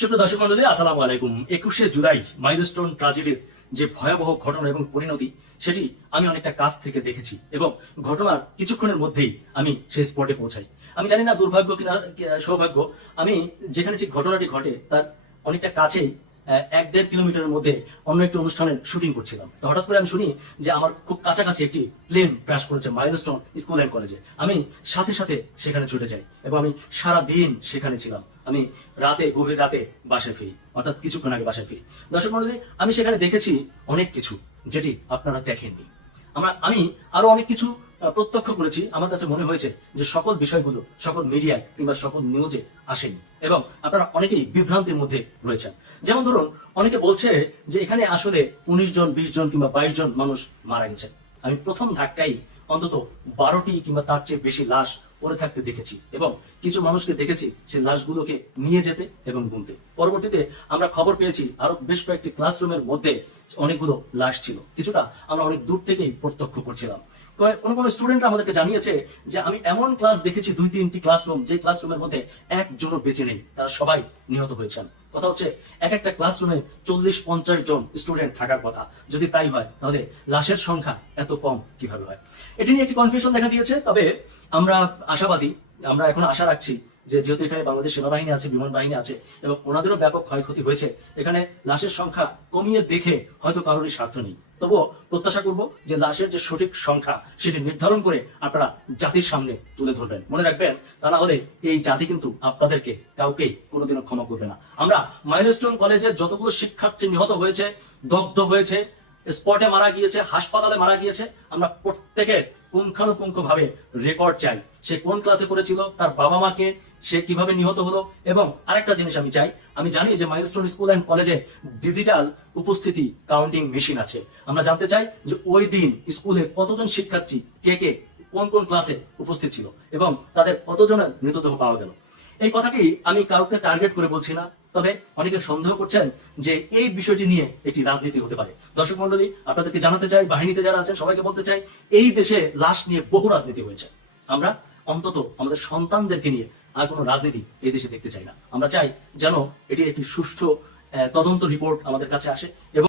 সুপ্রিয় দর্শক মন্ডলী, আসসালামু আলাইকুম। 21শে জুলাই মাইলস্টোন ট্র্যাজেডির যে ভয়াবহ ঘটনা এবং পরিণতি, সেটি আমি অনেকটা কাছ থেকে দেখেছি এবং ঘটনার কিছুক্ষণের মধ্যেই আমি সেই স্পটে পৌঁছাই। আমি জানি না দুর্ভাগ্য কিনা সৌভাগ্য, আমি যেখানে ঠিক ঘটনাটি ঘটে তার অনেকটা কাছেই 1-1.5 কিলোমিটারের মধ্যে অন্য একটি অনুষ্ঠানের শুটিং করছিলাম। তো হঠাৎ করে আমি শুনি যে আমার খুব কাছাকাছি একটি প্লেন ক্র্যাশ করেছে মাইলস্টোন স্কুল অ্যান্ড কলেজে। আমি সাথে সাথে সেখানে ছুটে যাই এবং আমি সারা দিন সেখানে ছিলাম। আমি গভীর রাতে বাসায় ফিরি, অর্থাৎ কিছুক্ষণ আগে বাসায় ফিরি। দর্শক মণ্ডলী, আমি সেখানে দেখেছি অনেক কিছু যেটি আপনারা দেখেননি। আমি আরো অনেক কিছু প্রত্যক্ষ করেছি। আমার কাছে মনে হয়েছে যে সকল বিষয়গুলো সকল মিডিয়ায় কিংবা সকল নিউজে আসেনি এবং আপনারা অনেকেই বিভ্রান্তির মধ্যে রয়েছেন। যেমন ধরুন, অনেকে বলছে যে এখানে আসলে 19 জন, 20 জন কিংবা 22 জন মানুষ মারা গেছে। আমি প্রথম ধাক্কায় অন্তত 12টি কিংবা তার চেয়ে বেশি লাশ পড়ে থাকতে দেখেছি এবং কিছু মানুষকে দেখেছি সেই লাশগুলোকে নিয়ে যেতে এবং গুনতে। পরবর্তীতে আমরা খবর পেয়েছি আরো বেশ কয়েকটি ক্লাসরুমের মধ্যে অনেকগুলো লাশ ছিল। কিছুটা আমরা অনেক দূর থেকেই প্রত্যক্ষ করছিলাম। কোন কোন স্টুডেন্টরা আমাদেরকে জানিয়েছে যে আমি এমন ক্লাস দেখেছি 2-3টি ক্লাসরুম, যে ক্লাসরুমের মধ্যে একজনও বেঁচে নেই, তারা সবাই নিহত হয়েছেন। কথা হচ্ছে এক একটা ক্লাসরুমে 40-50 জন স্টুডেন্ট থাকার কথা। যদি তাই হয় তাহলে লাশের সংখ্যা এত কম কিভাবে হয়? এটি নিয়ে একটি কনফিউশন দেখা দিয়েছে। তবে আমরা আশাবাদী, আমরা এখন আশা রাখছি যে যেহেতু এখানে বাংলাদেশ সেনাবাহিনী আছে, বিমান বাহিনী আছে এবং ওনাদেরও ব্যাপক ক্ষয়ক্ষতি হয়েছে, এখানে লাশের সংখ্যা কমিয়ে দেখে হয়তো কারোরই স্বার্থ নেই। তবুও প্রত্যাশা করব যে লাশের যে সঠিক সংখ্যা সেটি নির্ধারণ করে আপনারা জাতির সামনে তুলে ধরবেন। মনে রাখবেন, তা না হলে এই জাতি কিন্তু আপনাদেরকে কাউকেই কোনোদিনও ক্ষমা করবে না। আমরা মাইলস্টোন কলেজের যতগুলো শিক্ষার্থী নিহত হয়েছে, দগ্ধ হয়েছে, স্পটে মারা গিয়েছে, হাসপাতালে মারা গিয়েছে, আমরা প্রত্যেকের পুঙ্খানুপুঙ্খ ভাবে রেকর্ড চাই। সে কোন ক্লাসে পড়েছিল, তার বাবা মাকে, সে কিভাবে নিহত হলো। এবং আরেকটা জিনিস আমি চাই, আমি জানি যে মাইলস্টোন স্কুল অ্যান্ড কলেজে ডিজিটাল উপস্থিতি কাউন্টিং মেশিন আছে। আমরা জানতে চাই যে ওই দিন স্কুলে কতজন শিক্ষার্থী কে কে কোন কোন ক্লাসে উপস্থিত ছিল এবং তাদের কতজনের মৃতদেহ পাওয়া গেল। এই কথাটি আমি কাউকে টার্গেট করে বলছি না, তবে অনেকে সন্দেহ করছেন যে এই বিষয়টি নিয়ে একটি রাজনীতি হতে পারে। দর্শক মন্ডলী, আপনাদেরকে জানাতে চাই, বাহিনীতে যারা আছেন সবাইকে বলতে চাই, এই দেশে লাশ নিয়ে বহু রাজনীতি হয়েছে। আমরা অন্তত আমাদের সন্তানদেরকে নিয়ে আর কোনো রাজনীতি এই দেশে দেখতে চাই না। আমরা চাই যেন এটি একটি সুষ্ঠু তদন্ত রিপোর্ট আমাদের কাছে আসে এবং